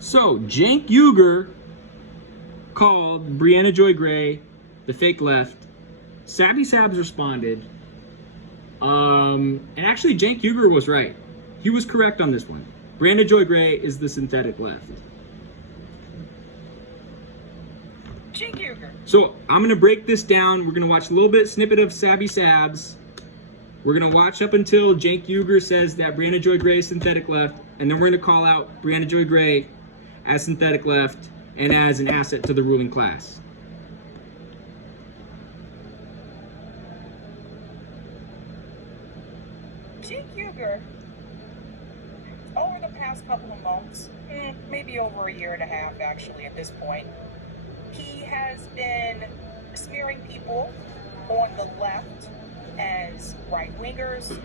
So, Cenk Uygur called Briahna Joy Gray the fake left. Sabby Sabs responded. And actually, Cenk Uygur was right. He was correct on this one. Briahna Joy Gray is the synthetic left. Cenk Uygur. So, I'm going to break this down. We're going to watch a little bit snippet of Sabby Sabs. We're going to watch up until Cenk Uygur says that Briahna Joy Gray is synthetic left. And then we're going to call out Briahna Joy Gray as synthetic left and as an asset to the ruling class. Cenk Uygur, over the past couple of months, maybe over a year and a half actually at this point, he has been smearing people on the left as right-wingers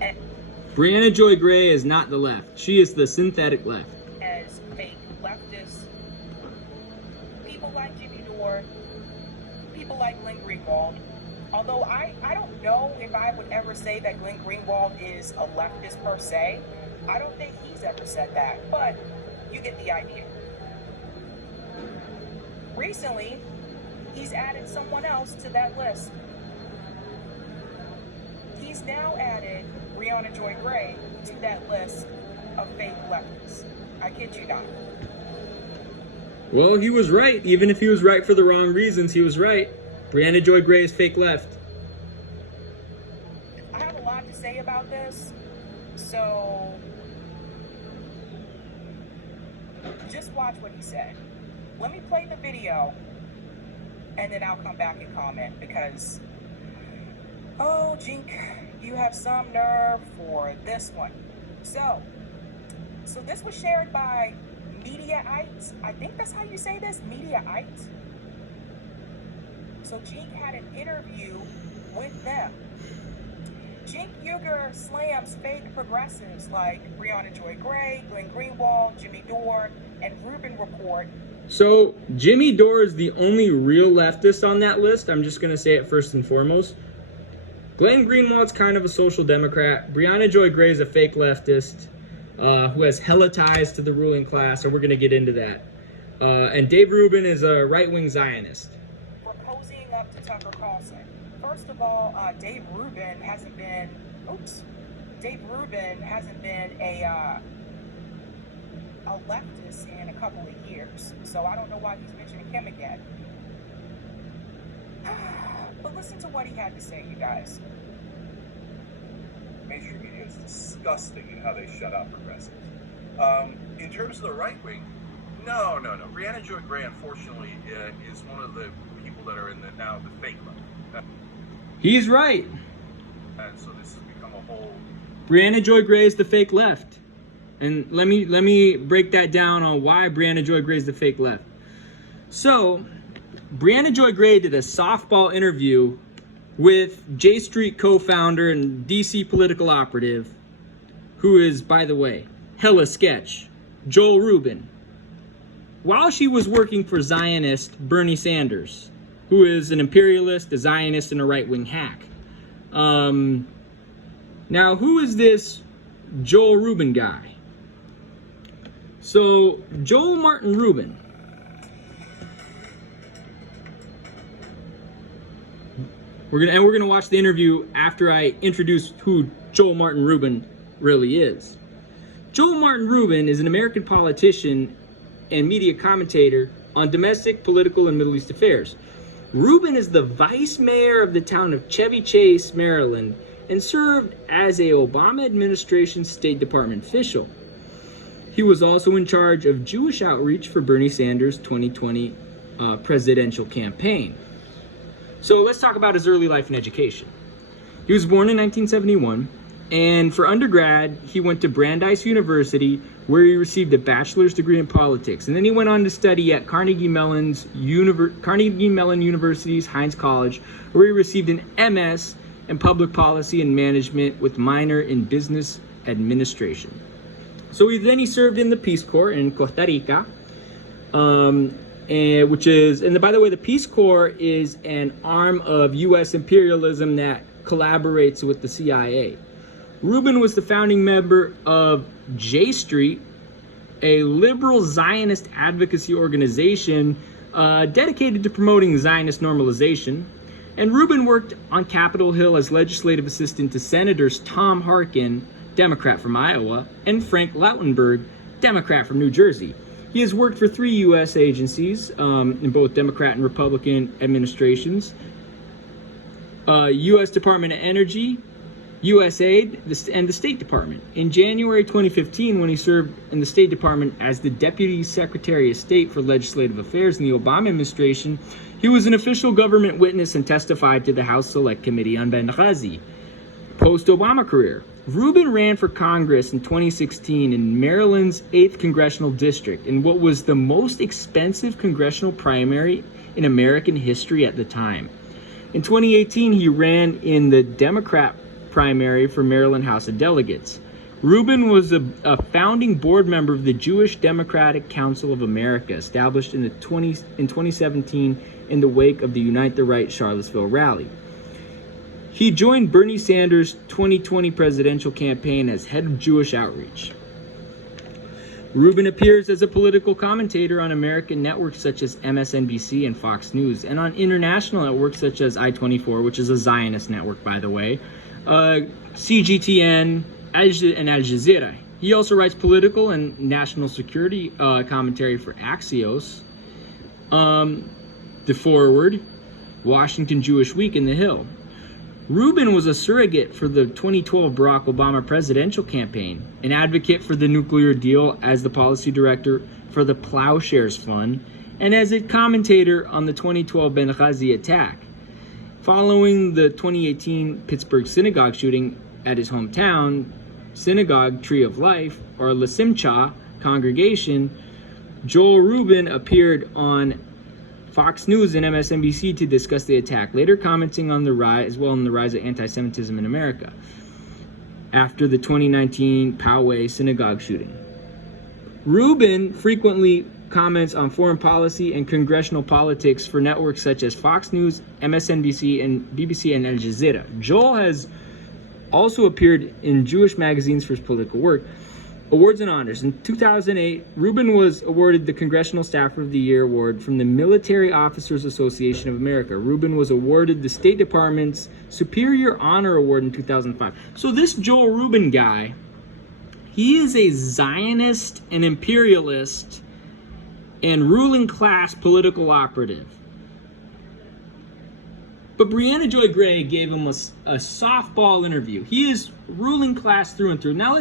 and Briahna Joy Gray is not the left. She is the synthetic left. as fake leftists. People like Jimmy Dore, people like Glenn Greenwald. Although I don't know if I would ever say that Glenn Greenwald is a leftist per se. I don't think he's ever said that, but you get the idea. Recently, he's added someone else to that list. He's now added Briahna Joy Gray to that list of fake leftists. I kid you not. Well, he was right. Even if he was right for the wrong reasons, he was right. Briahna Joy Gray is fake left. I have a lot to say about this, so just watch what he said. Let me play the video, and then I'll come back and comment, because, oh, Cenk, you have some nerve for this one. So this was shared by Mediaites. I think that's how you say this, Mediaites. So Cenk had an interview with them. Cenk Uygur slams fake progressives like Briahna Joy Gray, Glenn Greenwald, Jimmy Dore, and Rubin Report. So, Jimmy Dore is the only real leftist on that list. I'm just going to say it first and foremost. Glenn Greenwald's kind of a social democrat. Briahna Joy Gray is a fake leftist who has hella ties to the ruling class, so we're going to get into that. And Dave Rubin is a right-wing Zionist. For cozying up to Tucker Carlson. First of all, Dave Rubin hasn't been a leftist in a couple of years, so I don't know why he's mentioning him again. But listen to what he had to say, you guys. Mainstream media is disgusting in how they shut out progressives. In terms of the right wing, no. Briahna Joy Gray, unfortunately, is one of the people that are in the fake left. He's right. And so this has become a whole. Briahna Joy Gray is the fake left. And let me break that down on why Briahna Joy Gray is the fake left. So, Briahna Joy Gray did a softball interview with J Street co-founder and DC political operative, who is, by the way, hella sketch, Joel Rubin, while she was working for Zionist Bernie Sanders, who is an imperialist, a Zionist, and a right-wing hack. Now, who is this Joel Rubin guy? So, Joel Martin Rubin. We're gonna watch the interview after I introduce who Joel Martin Rubin really is. Joel Martin Rubin is an American politician and media commentator on domestic, political, and Middle East affairs. Rubin is the vice mayor of the town of Chevy Chase, Maryland, and served as a Obama administration State Department official. He was also in charge of Jewish outreach for Bernie Sanders' 2020 presidential campaign. So let's talk about his early life and education. He was born in 1971, and for undergrad, he went to Brandeis University, where he received a bachelor's degree in politics. And then he went on to study at Carnegie Mellon University's Heinz College, where he received an MS in public policy and management with minor in business administration. So he served in the Peace Corps in Costa Rica, and by the way, the Peace Corps is an arm of U.S. imperialism that collaborates with the CIA. Rubin was the founding member of J Street, a liberal Zionist advocacy organization dedicated to promoting Zionist normalization. And Rubin worked on Capitol Hill as legislative assistant to Senators Tom Harkin, Democrat from Iowa, and Frank Lautenberg, Democrat from New Jersey. He has worked for 3 U.S. agencies in both Democrat and Republican administrations: U.S. Department of Energy, USAID, and the State Department. In January 2015, when he served in the State Department as the Deputy Secretary of State for Legislative Affairs in the Obama administration, he was an official government witness and testified to the House Select Committee on Benghazi. Post-Obama career. Rubin ran for Congress in 2016 in Maryland's 8th Congressional District in what was the most expensive congressional primary in American history at the time. In 2018, he ran in the Democrat primary for Maryland House of Delegates. Rubin was a founding board member of the Jewish Democratic Council of America, established in 2017 in the wake of the Unite the Right Charlottesville rally. He joined Bernie Sanders' 2020 presidential campaign as head of Jewish outreach. Rubin appears as a political commentator on American networks such as MSNBC and Fox News, and on international networks such as I-24, which is a Zionist network, by the way, CGTN, and Al Jazeera. He also writes political and national security commentary for Axios, The Forward, Washington Jewish Week, and The Hill. Rubin was a surrogate for the 2012 Barack Obama presidential campaign, an advocate for the nuclear deal as the policy director for the Plowshares Fund, and as a commentator on the 2012 Benghazi attack. Following the 2018 Pittsburgh synagogue shooting at his hometown synagogue, Tree of Life, or La Simcha congregation, Joel Rubin appeared on Fox News and MSNBC to discuss the attack, later commenting on the rise of anti-Semitism in America after the 2019 Poway synagogue shooting. Rubin frequently comments on foreign policy and congressional politics for networks such as Fox News, MSNBC, and BBC and Al Jazeera. Joel has also appeared in Jewish magazines for his political work. Awards and honors. In 2008, Rubin was awarded the Congressional Staffer of the Year Award from the Military Officers Association of America. Rubin was awarded the State Department's Superior Honor Award in 2005. So this Joel Rubin guy, he is a Zionist and imperialist and ruling class political operative. But Briahna Joy Gray gave him a softball interview. He is ruling class through and through. Now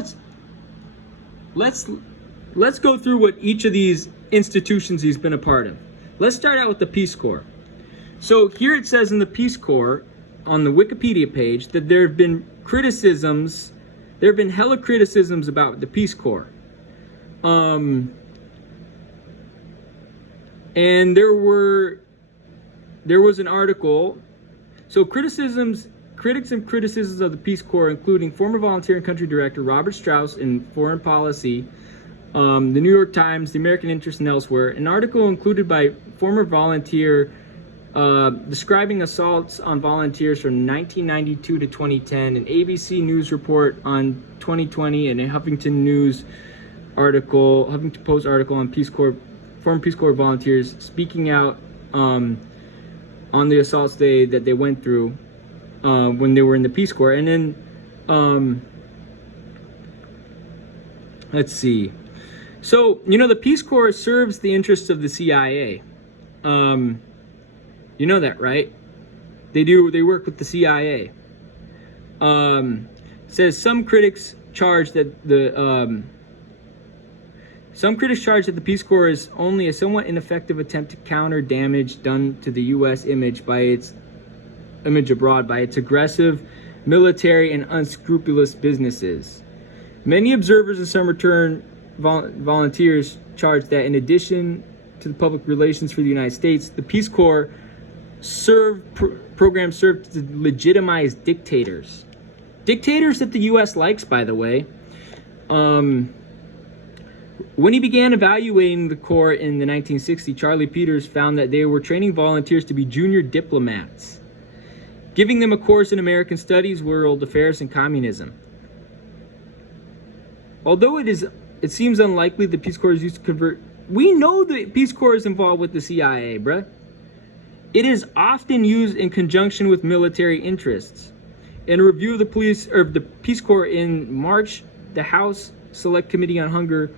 let's go through what each of these institutions he's been a part of. Let's start out with the Peace Corps. So here it says in the Peace Corps on the Wikipedia page that there have been hella criticisms about the Peace Corps. And there was an article. So critics and criticisms of the Peace Corps, including former volunteer and country director Robert Strauss in Foreign Policy, the New York Times, the American Interest, and elsewhere. An article included by former volunteer describing assaults on volunteers from 1992 to 2010, an ABC News report on 2020, and a Huffington Post article on former Peace Corps volunteers speaking out on the assaults that they went through when they were in the Peace Corps. And then let's see. So, the Peace Corps serves the interests of the CIA. You know that, right? They work with the CIA. Says some critics charge that the Peace Corps is only a somewhat ineffective attempt to counter damage done to the U.S. image abroad by its aggressive military and unscrupulous businesses. Many observers and some return volunteers charge that in addition to the public relations for the United States, the Peace Corps program served to legitimize dictators. Dictators that the U.S. likes, by the way. When he began evaluating the Corps in the 1960s, Charlie Peters found that they were training volunteers to be junior diplomats, giving them a course in American studies, world affairs, and communism. Although it is It seems unlikely the Peace Corps is used to convert. We know the Peace Corps is involved with the CIA, bruh. It is often used in conjunction with military interests. In a review of the Peace Corps in March, the House Select Committee on Hunger.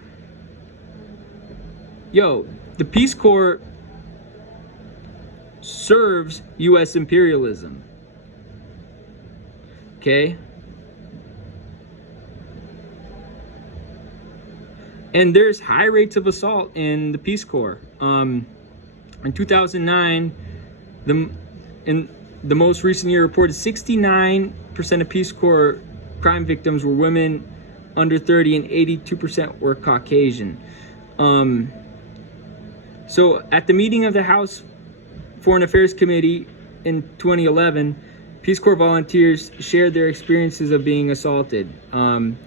The Peace Corps serves U.S. imperialism. Okay? And there's high rates of assault in the Peace Corps. In 2009, in the most recent year reported 69% of Peace Corps crime victims were women under 30 and 82% were Caucasian. So at the meeting of the House Foreign Affairs Committee in 2011, Peace Corps volunteers shared their experiences of being assaulted. And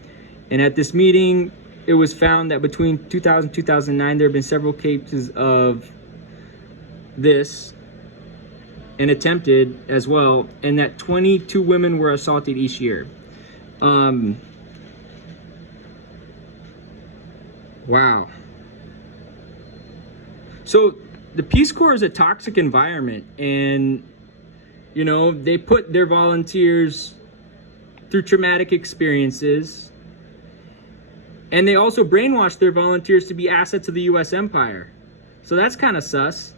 at this meeting, it was found that between 2000 and 2009, there have been several cases of this and attempted as well, and that 22 women were assaulted each year. Wow. So the Peace Corps is a toxic environment, and they put their volunteers through traumatic experiences, and they also brainwash their volunteers to be assets of the U.S. empire. So that's kind of sus.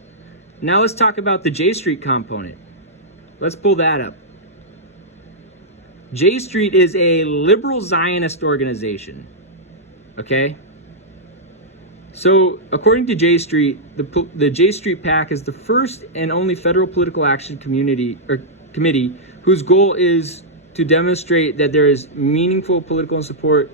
Now let's talk about the J Street component. Let's pull that up. J Street is a liberal Zionist organization. Okay? So, according to J Street, the J Street PAC is the first and only federal political action committee whose goal is to demonstrate that there is meaningful political support,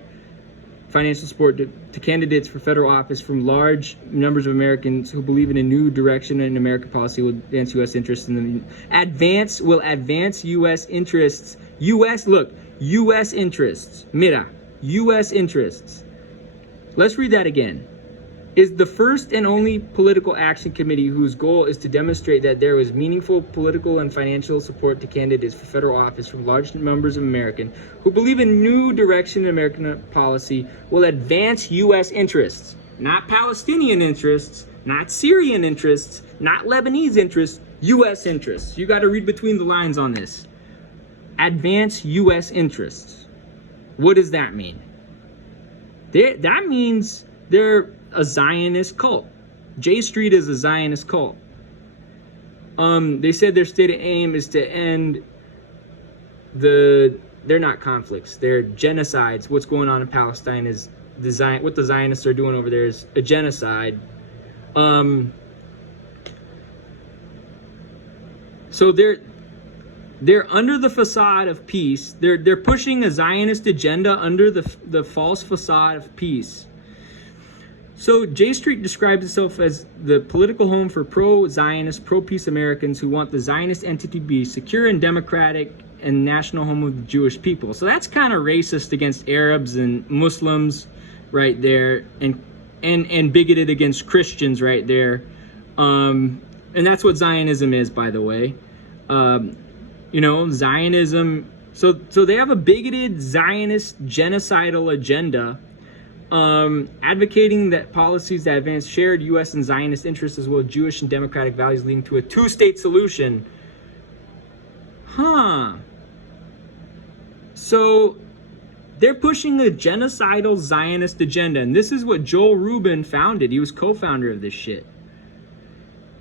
financial support to candidates for federal office from large numbers of Americans who believe in a new direction in American policy will advance U.S. interests advance U.S. interests. U.S. interests. Mira, U.S. interests. Let's read that again. Is the first and only political action committee whose goal is to demonstrate that there is meaningful political and financial support to candidates for federal office from large numbers of Americans who believe in new direction in American policy will advance U.S. interests, not Palestinian interests, not Syrian interests, not Lebanese interests, U.S. interests. You got to read between the lines on this. Advance U.S. interests. What does that mean? That means they're a Zionist cult. J Street is a Zionist cult. They said their stated aim is to end they're not conflicts, they're genocides. What's going on in Palestine is what the Zionists are doing over there is a genocide. So they're under the facade of peace. They're pushing a Zionist agenda under the false facade of peace. So J Street describes itself as the political home for pro-Zionist, pro-peace Americans who want the Zionist entity to be secure and democratic and national home of the Jewish people. So that's kind of racist against Arabs and Muslims right there, and bigoted against Christians right there. And that's what Zionism is, by the way. Zionism. So they have a bigoted Zionist genocidal agenda, advocating that policies that advance shared U.S. and Zionist interests as well as Jewish and democratic values leading to a two-state solution. So they're pushing a genocidal Zionist agenda, and this is what Joel Rubin founded. He was co-founder of this shit.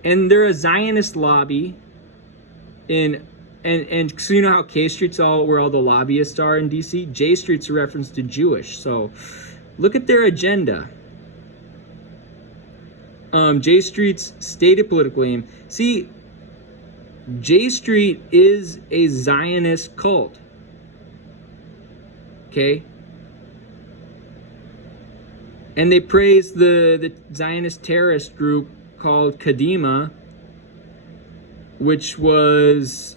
And they're a Zionist lobby and so you know how K Street's where all the lobbyists are in DC? J Street's a reference to Jewish. So look at their agenda. J Street's stated political aim. See, J Street is a Zionist cult. Okay? And they praise the Zionist terrorist group called Kadima, which was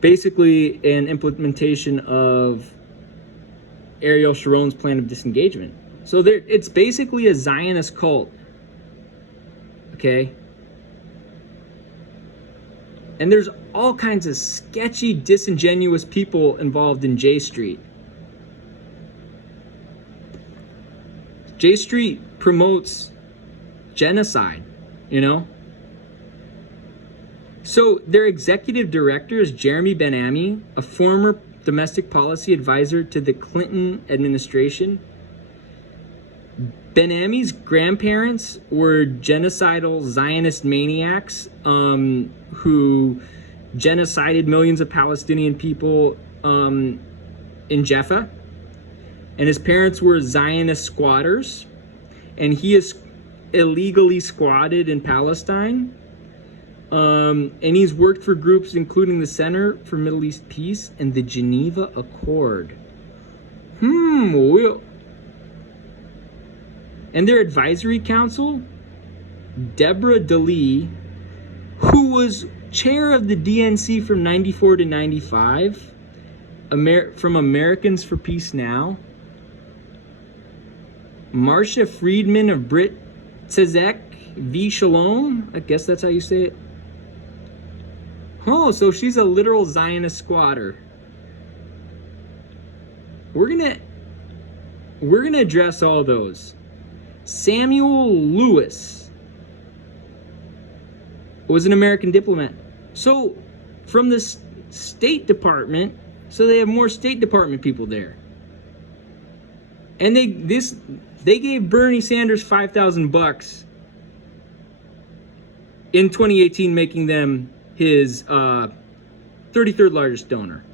basically an implementation of Ariel Sharon's plan of disengagement. So it's basically a Zionist cult. Okay? And there's all kinds of sketchy, disingenuous people involved in J Street. J Street promotes genocide, you know? So their executive director is Jeremy Ben-Ami, a former domestic policy advisor to the Clinton administration. Ben-Ami's grandparents were genocidal Zionist maniacs who genocided millions of Palestinian people in Jaffa. And his parents were Zionist squatters. And he is illegally squatted in Palestine. And he's worked for groups including the Center for Middle East Peace and the Geneva Accord. And their advisory council, Deborah DeLee, who was chair of the DNC from 94 to 95, from Americans for Peace Now, Marcia Friedman of Brit Tzedek v. Shalom, I guess that's how you say it. Oh, so she's a literal Zionist squatter. We're gonna address all those. Samuel Lewis was an American diplomat. So from the State Department, so they have more State Department people there. And they gave Bernie Sanders $5,000 in 2018, making them his 33rd largest donor.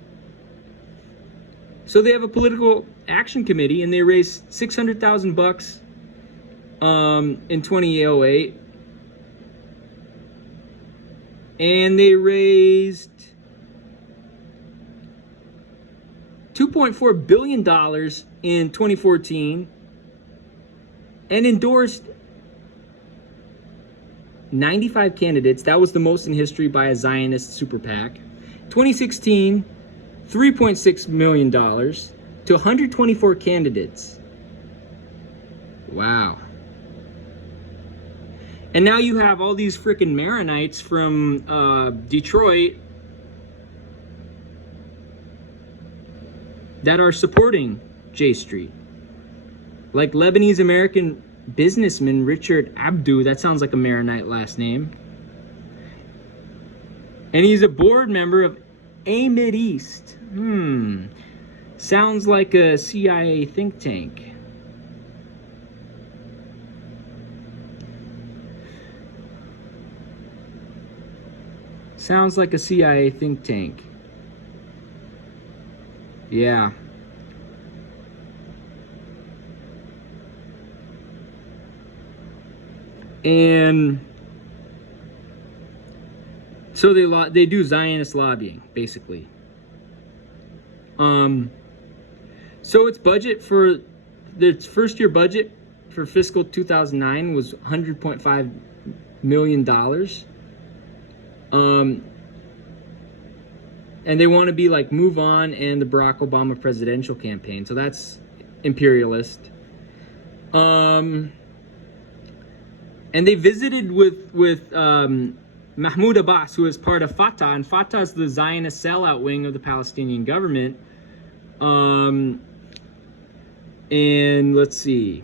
So they have a political action committee, and they raised $600,000 in 2008, and they raised $2.4 billion in 2014, and endorsed 95 candidates. That was the most in history by a Zionist super PAC. 2016, $3.6 million to 124 candidates. Wow. And now you have all these freaking Maronites from Detroit that are supporting J Street. Like Lebanese American businessman Richard Abdu, that sounds like a Maronite last name. And he's a board member of AMID East. Sounds like a CIA think tank. Sounds like a CIA think tank. Yeah. And so they do Zionist lobbying, basically. So its budget for its first year budget for fiscal 2009 was $100.5 million. And they want to be like Move On and the Barack Obama presidential campaign. So that's imperialist. And they visited with Mahmoud Abbas, who is part of Fatah, and Fatah is the Zionist sellout wing of the Palestinian government. And let's see.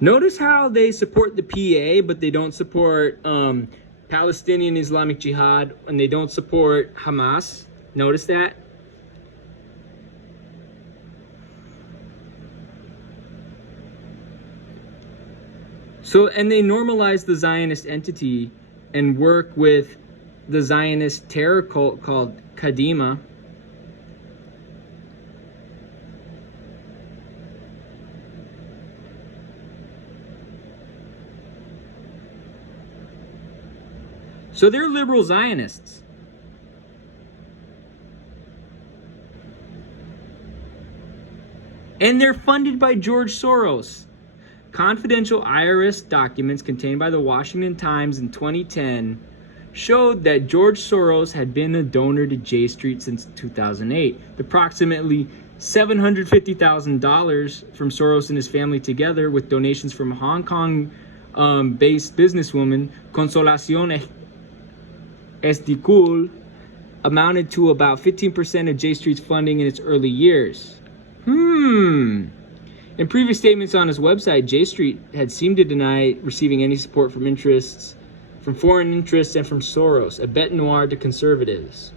Notice how they support the PA, but they don't support Palestinian Islamic Jihad, and they don't support Hamas. Notice that? So, and they normalize the Zionist entity and work with the Zionist terror cult called Kadima. So they're liberal Zionists. And they're funded by George Soros. Confidential IRS documents contained by the Washington Times in 2010 showed that George Soros had been a donor to J Street since 2008. Approximately $750,000 from Soros and his family, together with donations from Hong Kong-based businesswoman Consolacion Esticul, amounted to about 15% of J Street's funding in its early years. In previous statements on his website, J Street had seemed to deny receiving any support from foreign interests and from Soros, a bête noire to conservatives.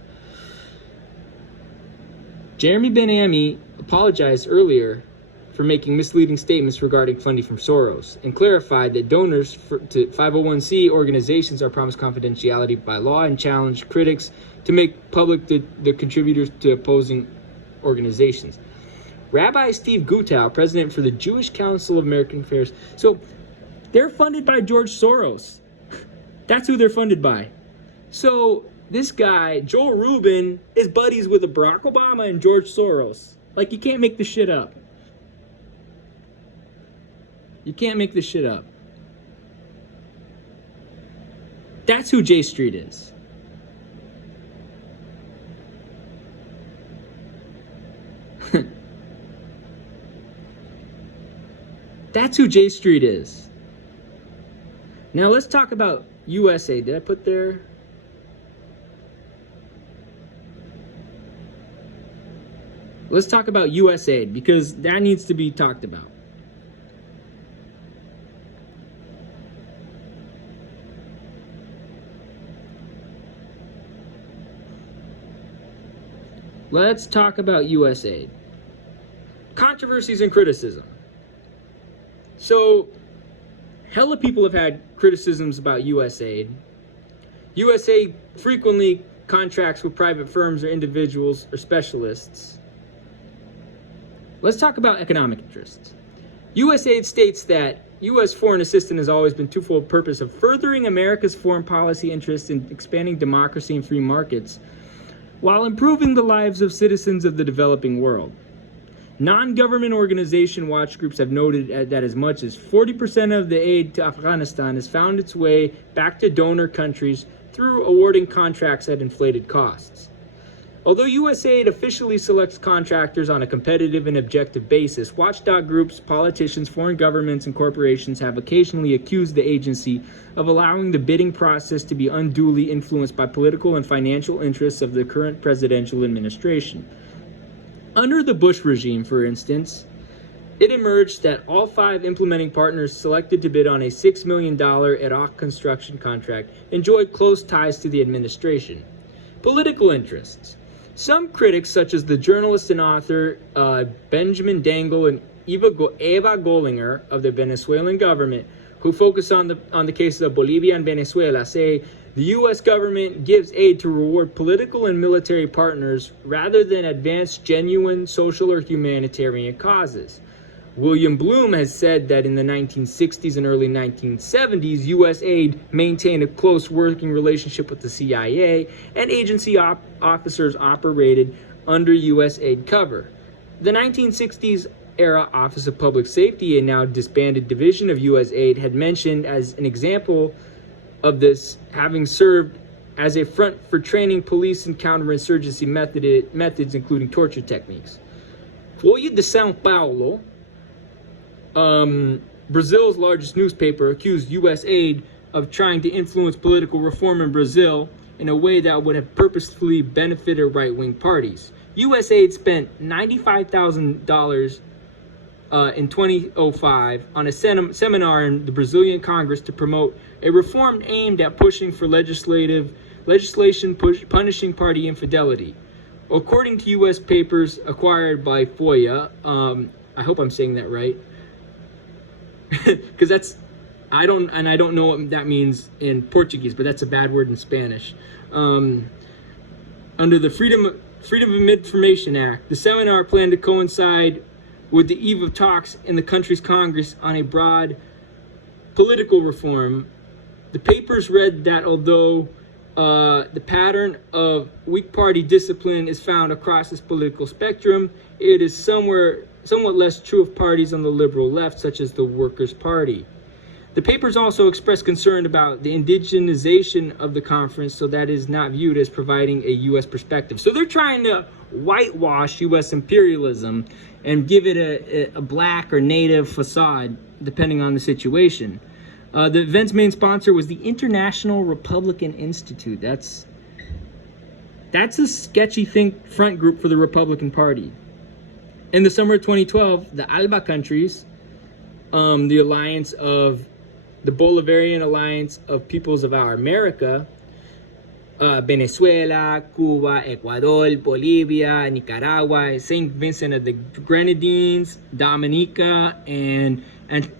Jeremy Ben-Ami apologized earlier for making misleading statements regarding funding from Soros and clarified that donors to 501c organizations are promised confidentiality by law and challenged critics to make public the contributors to opposing organizations. Rabbi Steve Gutow, president for the Jewish Council of American Affairs. So they're funded by George Soros. That's who they're funded by. So this guy, Joel Rubin, is buddies with Barack Obama and George Soros. Like, you can't make this shit up. You can't make this shit up. That's who J Street is. That's who J Street is. Now let's talk about USA. Did I put there? Let's talk about USAID because that needs to be talked about. Let's talk about USAID. Controversies and criticism. So, hella people have had criticisms about USAID. USAID frequently contracts with private firms or individuals or specialists. Let's talk about economic interests. USAID states that U.S. foreign assistance has always been twofold purpose of furthering America's foreign policy interests in expanding democracy and free markets while improving the lives of citizens of the developing world. Non-government organization watch groups have noted that as much as 40% of the aid to Afghanistan has found its way back to donor countries through awarding contracts at inflated costs. Although USAID officially selects contractors on a competitive and objective basis, watchdog groups, politicians, foreign governments, and corporations have occasionally accused the agency of allowing the bidding process to be unduly influenced by political and financial interests of the current presidential administration. Under the Bush regime, for instance, it emerged that all 5 implementing partners selected to bid on a $6 million Iraq construction contract enjoyed close ties to the administration. Political interests. Some critics, such as the journalist and author Benjamin Dangle and Eva Gollinger of the Venezuelan government, who focus on the cases of Bolivia and Venezuela, say the U.S. government gives aid to reward political and military partners rather than advance genuine social or humanitarian causes. William Bloom has said that in the 1960s and early 1970s, U.S. aid maintained a close working relationship with the CIA, and agency officers operated under U.S. aid cover. The 1960s era Office of Public Safety, a now disbanded division of U.S. aid, had mentioned as an example of this having served as a front for training police and counterinsurgency methods, including torture techniques. Folha de São Paulo, Brazil's largest newspaper, accused U.S. aid of trying to influence political reform in Brazil in a way that would have purposefully benefited right-wing parties. U.S. aid spent $95,000 in 2005 on a seminar in the Brazilian Congress to promote a reform aimed at pushing for legislation punishing party infidelity. According to U.S. papers acquired by Folha, I hope I'm saying that right, because I don't know what that means in Portuguese, but that's a bad word in Spanish. Under the Freedom of Information Act, the seminar planned to coincide with the eve of talks in the country's Congress on a broad political reform. The papers read that although the pattern of weak party discipline is found across this political spectrum, it is somewhat less true of parties on the liberal left, such as the Workers' Party. The papers also expressed concern about the indigenization of the conference, so that is not viewed as providing a U.S. perspective. So they're trying to whitewash U.S. imperialism and give it a black or native facade, depending on the situation. The event's main sponsor was the International Republican Institute. That's a sketchy front group for the Republican Party. In the summer of 2012, the ALBA countries, the alliance of the Bolivarian Alliance of Peoples of Our America, Venezuela, Cuba, Ecuador, Bolivia, Nicaragua, St. Vincent of the Grenadines, Dominica, and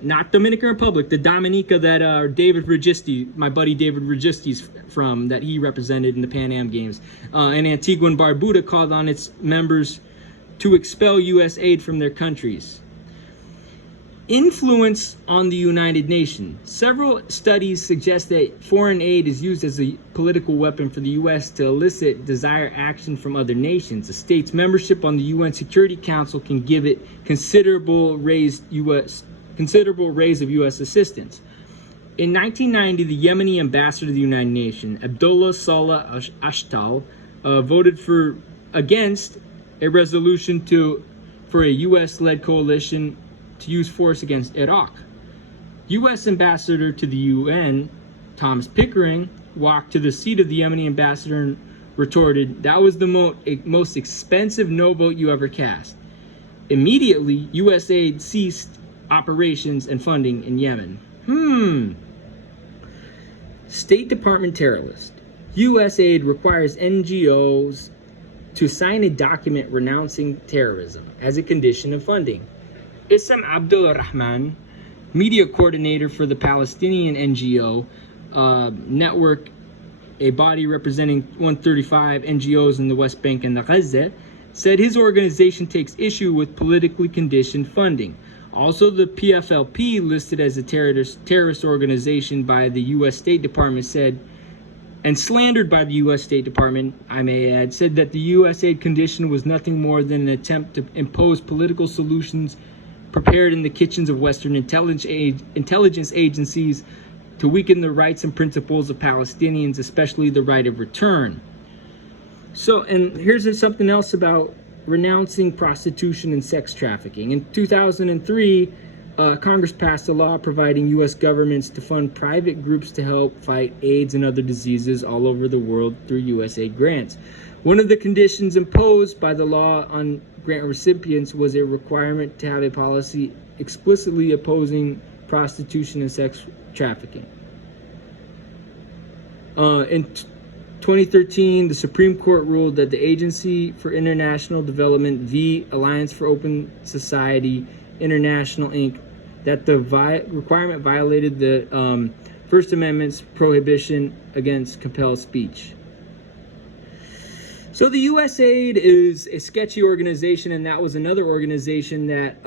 not Dominican Republic, the Dominica that David Registi, my buddy David Registi's from, that he represented in the Pan Am Games, and Antigua and Barbuda called on its members to expel U.S. aid from their countries. Influence on the United Nations. Several studies suggest that foreign aid is used as a political weapon for the U.S. to elicit desired action from other nations. A state's membership on the UN Security Council can give it considerable raise of U.S. assistance. In 1990, the Yemeni ambassador to the United Nations, Abdullah Saleh Ashtal, voted against a resolution for a U.S.-led coalition to use force against Iraq. U.S. ambassador to the UN, Thomas Pickering, walked to the seat of the Yemeni ambassador and retorted, "That was the most expensive no vote you ever cast." Immediately, U.S. aid ceased operations and funding in Yemen. State Department terror list. U.S. aid requires NGOs to sign a document renouncing terrorism as a condition of funding. Issam Abdul Rahman, media coordinator for the Palestinian NGO network, a body representing 135 NGOs in the West Bank and the Gaza, said his organization takes issue with politically conditioned funding. Also, the PFLP, listed as a terrorist organization by the U.S. State Department, said, and slandered by the U.S. State Department, I may add, said that the U.S. aid condition was nothing more than an attempt to impose political solutions prepared in the kitchens of Western intelligence agencies to weaken the rights and principles of Palestinians, especially the right of return. So, and here's something else about renouncing prostitution and sex trafficking. In 2003, Congress passed a law providing U.S. governments to fund private groups to help fight AIDS and other diseases all over the world through U.S. aid grants. One of the conditions imposed by the law on grant recipients was a requirement to have a policy explicitly opposing prostitution and sex trafficking. In 2013, the Supreme Court ruled that the Agency for International Development v. Alliance for Open Society International, Inc., that the requirement violated the First Amendment's prohibition against compelled speech. So the USAID is a sketchy organization, and that was another organization that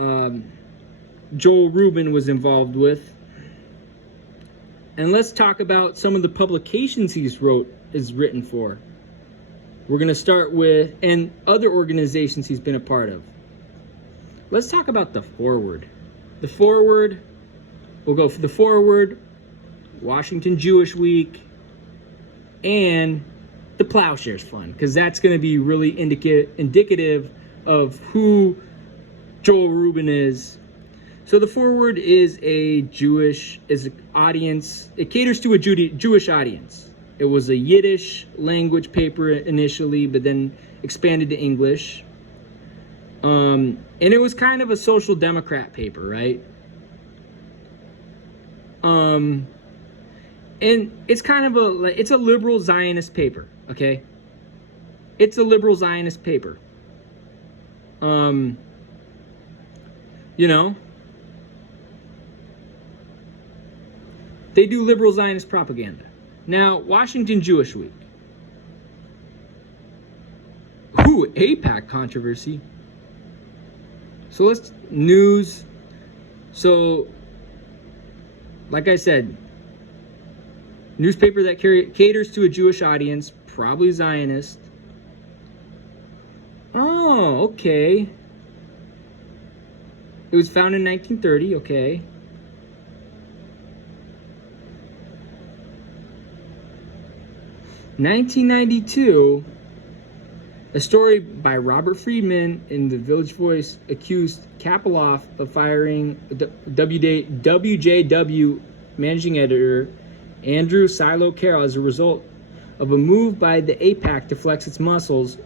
Joel Rubin was involved with. And let's talk about some of the publications is written for. We're going to start with, and other organizations he's been a part of. Let's talk about the Forward. The Forward, we'll go for the Forward, Washington Jewish Week, and the Plowshares Fund, because that's going to be really indicative of who Joel Rubin is. So the Forward is an audience. It caters to a Jewish audience. It was a Yiddish language paper initially, but then expanded to English. And it was kind of a social democrat paper, right? And it's kind of it's a liberal Zionist paper, okay? It's a liberal Zionist paper. You know, they do liberal Zionist propaganda. Now, Washington Jewish Week. Ooh, AIPAC controversy. So let's news. So, like I said, newspaper that caters to a Jewish audience, probably Zionist. Oh, okay. It was founded in 1930, okay. (1992), a story by Robert Friedman in the Village Voice accused Kapoloff of firing WJW managing editor Andrew Silo Carroll as a result of a move by the AIPAC to flex its muscles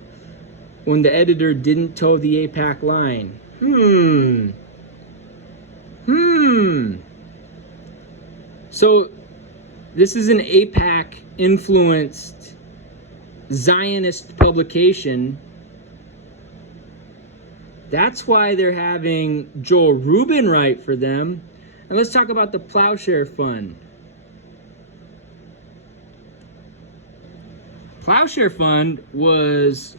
when the editor didn't toe the AIPAC line. So this is an AIPAC influenced Zionist publication. That's why they're having Joel Rubin write for them. And let's talk about the Plowshare Fund. Plowshare Fund was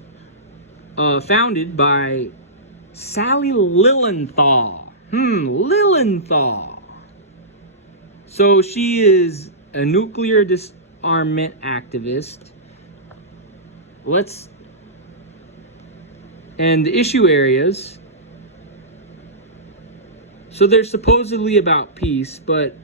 founded by Sally Lilienthal. Lilienthal. So she is a nuclear disarmament activist. And the issue areas. So they're supposedly about peace, but